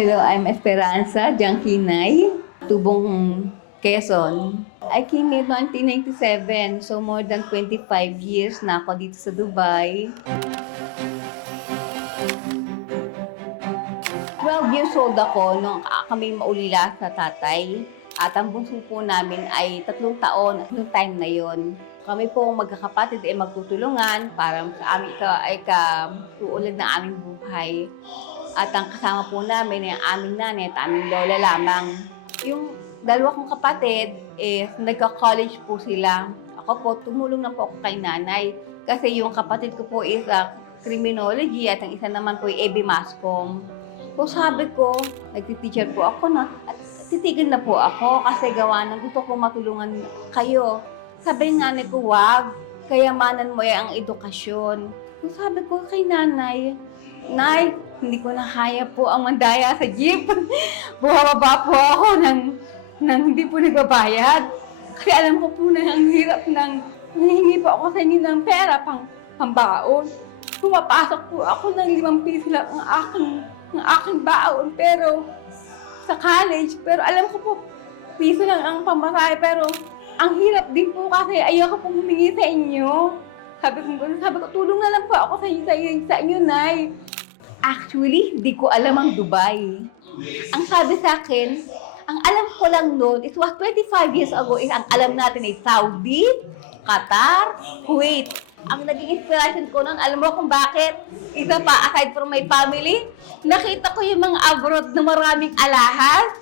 Hello, I'm Esperanza Jankinay, Tubong Quezon. I came in 1997, so more than 25 years na ako dito sa Dubai. 12 years old ako nung kami maulila sa tatay. At ang bunso po namin ay tatlong taon, tatlong time na yon. Kami po magkakapatid ay magtutulungan para sa amin ka ay ka tuulad ng aming buhay. At ang kasama po namin ay ang aming nanay at aming lola lamang. Yung dalawa kong kapatid, eh, nagka-college po sila. Ako po, tumulong na po ako kay nanay. Kasi yung kapatid ko po is uh, criminology at ang isa naman po ay AB Mascom. So sabi ko, nagtiteacher po ako na, at titigil na po ako kasi gawa ng gusto ko matulungan kayo. Sabi ng nanay ko, wag, kayamanan mo ay ang edukasyon. So sabi ko kay nanay, Nay, hindi ko na kaya po ang mandaya sa jeep. Bumababa po ako ng, ng hindi po nagbabayad. Kasi alam ko po na ang hirap ng hinihingi po ako sa inyo ng pera pang pambaon. Pumapasok po ako ng limang piso lang ang aking, ang aking baon. Pero sa college, pero alam ko po, piso lang ang pamasahe. Pero ang hirap din po kasi ayoko pong humingi sa inyo. Sabi ko, sabi ko, tulong na lang po ako sa inyo, sa inyo, sa inyo, Nay. Actually, di ko alam ang Dubai. Ang sabi sa akin, ang alam ko lang noon, it was 25 years ago, is ang alam natin ay Saudi, Qatar, Kuwait. Ang naging inspiration ko noon, alam mo kung bakit? Isa pa, aside from my family, nakita ko yung mga abroad na maraming alahas.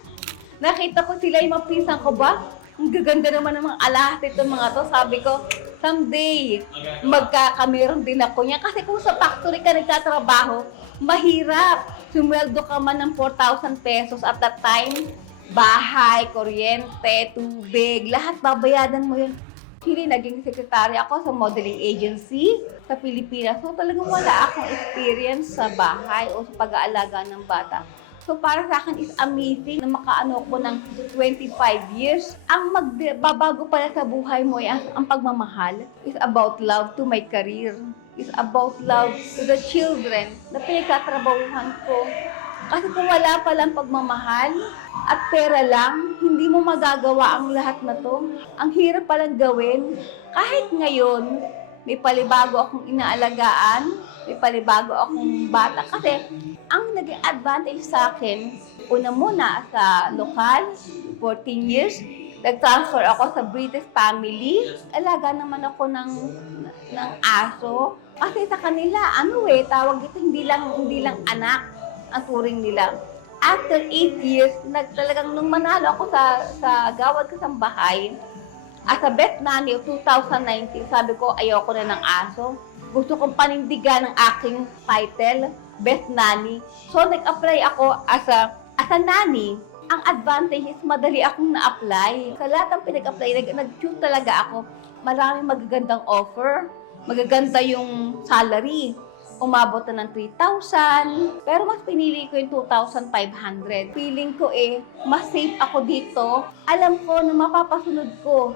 Nakita ko sila yung mga pisang ko ba? Ang gaganda naman ng mga alahas itong mga to. Sabi ko, someday, magkakameron din ako niya. Kasi kung sa factory ka nagtatrabaho, mahirap. Sumweldo ka man ng 4,000 pesos at that time, bahay, kuryente, tubig, lahat babayadan mo yun. Actually, naging secretary ako sa modeling agency sa Pilipinas. So talagang wala akong experience sa bahay o sa pag-aalaga ng bata. So para sa akin is amazing na makaano ko ng 25 years. Ang magbabago pala sa buhay mo ay ang, pagmamahal is about love to my career. Is about love to the children na pinagtatrabahuhan ko. Kasi kung wala palang pagmamahal at pera lang, hindi mo magagawa ang lahat na to. Ang hirap palang gawin. Kahit ngayon, may palibago akong inaalagaan, may palibago akong bata. Kasi ang naging advantage sa akin, una muna sa lokal, 14 years, nag-transfer ako sa British family. Alaga naman ako ng, ng aso. Kasi sa kanila, ano eh, tawag ito hindi lang, hindi lang anak ang turing nila. After 8 years, nag, talagang nung manalo ako sa, sa gawad kasambahay, as a best nanny of 2019, sabi ko, ayoko na ng aso. Gusto kong panindigan ng aking title, best nanny. So, nag-apply ako as a, as a nanny. Ang advantage is madali akong na-apply. Sa lahat ng pinag-apply, nag- nag-choose talaga ako. Maraming magagandang offer. Magaganda yung salary umabot na ng 3,000. Pero mas pinili ko yung 2,500. Feeling ko eh, mas safe ako dito. Alam ko na mapapasunod ko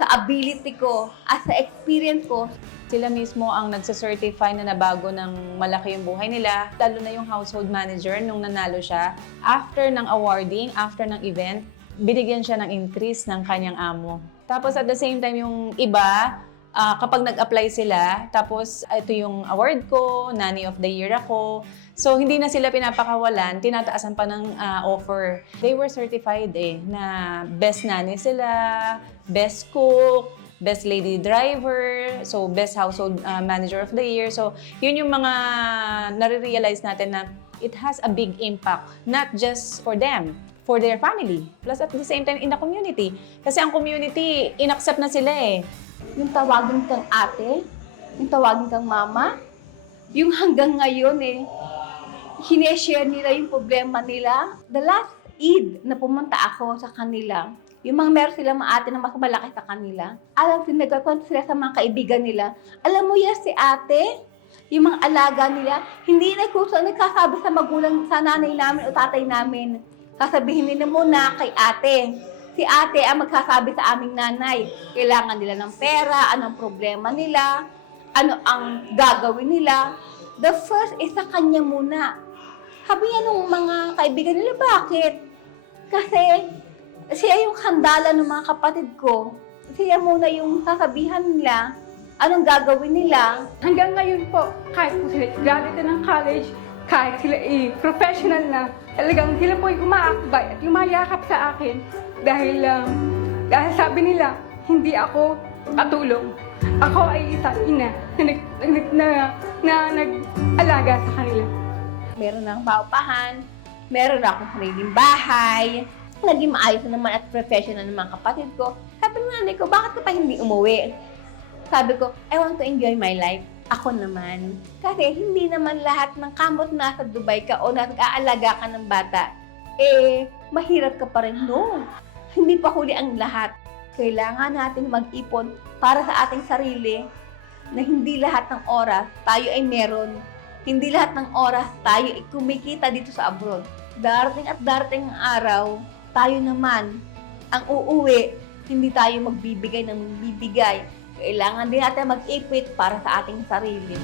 sa ability ko, at sa experience ko. Sila mismo ang nagsacertify na nabago ng malaki yung buhay nila. Lalo na yung household manager nung nanalo siya. After ng awarding, after ng event, binigyan siya ng increase ng kanyang amo. Tapos at the same time, yung iba, ah, kapag nag-apply sila, tapos ito yung award ko, Nanny of the Year ako. So, hindi na sila pinapakawalan, tinataasan pa ng ah, offer. They were certified eh, na best nanny sila, best cook, best lady driver, so best household ah, manager of the year. So, yun yung mga nare-realize natin na it has a big impact, not just for them, for their family. Plus at the same time, in the community. Kasi ang community, inaccept na sila eh. Yung tawagin kang ate, yung tawagin kang mama, yung hanggang ngayon eh, sineshare nila yung problema nila. The last Eid na pumunta ako sa kanila, yung mga meron silang mga ate na mas malaki sa kanila, alam sila, nagkakwento sila sa mga kaibigan nila, alam mo yan si ate, yung mga alaga nila, hindi na kusa nagkasabi sa magulang, sa nanay namin o tatay namin. Sasabihin nila muna kay ate. Si ate ang magsasabi sa aming nanay. Kailangan nila ng pera, anong problema nila, ano ang gagawin nila. The first is sa kanya muna. Sabi niya nung mga kaibigan nila, bakit? Kasi siya yung handala ng mga kapatid ko. Siya muna yung sasabihan nila anong gagawin nila. Hanggang ngayon po, kahit po sila graduate ng college, kahit sila eh, professional na, talagang sila po yung umaakbay at yumayakap sa akin dahil, um, dahil sabi nila, hindi ako katulong. Ako ay isang ina na, nag, nag, na, na nag-alaga sa kanila. Meron akong paupahan, meron akong sariling bahay, naging maayos na naman at professional ng mga kapatid ko. Sabi ng nanay ko, bakit ka pa hindi umuwi? Sabi ko, I want to enjoy my life. Ako naman. Kasi hindi naman lahat ng kamot nasa Dubai ka o nag-aalaga ka ng bata, eh, mahirap ka pa rin. No. Hindi pa huli ang lahat. Kailangan natin mag-ipon para sa ating sarili na hindi lahat ng oras tayo ay meron. Hindi lahat ng oras tayo ay kumikita dito sa abroad. Darating at darating ang araw, tayo naman ang uuwi, hindi tayo magbibigay ng magbibigay. Kailangan din natin mag-ipit para sa ating sarili.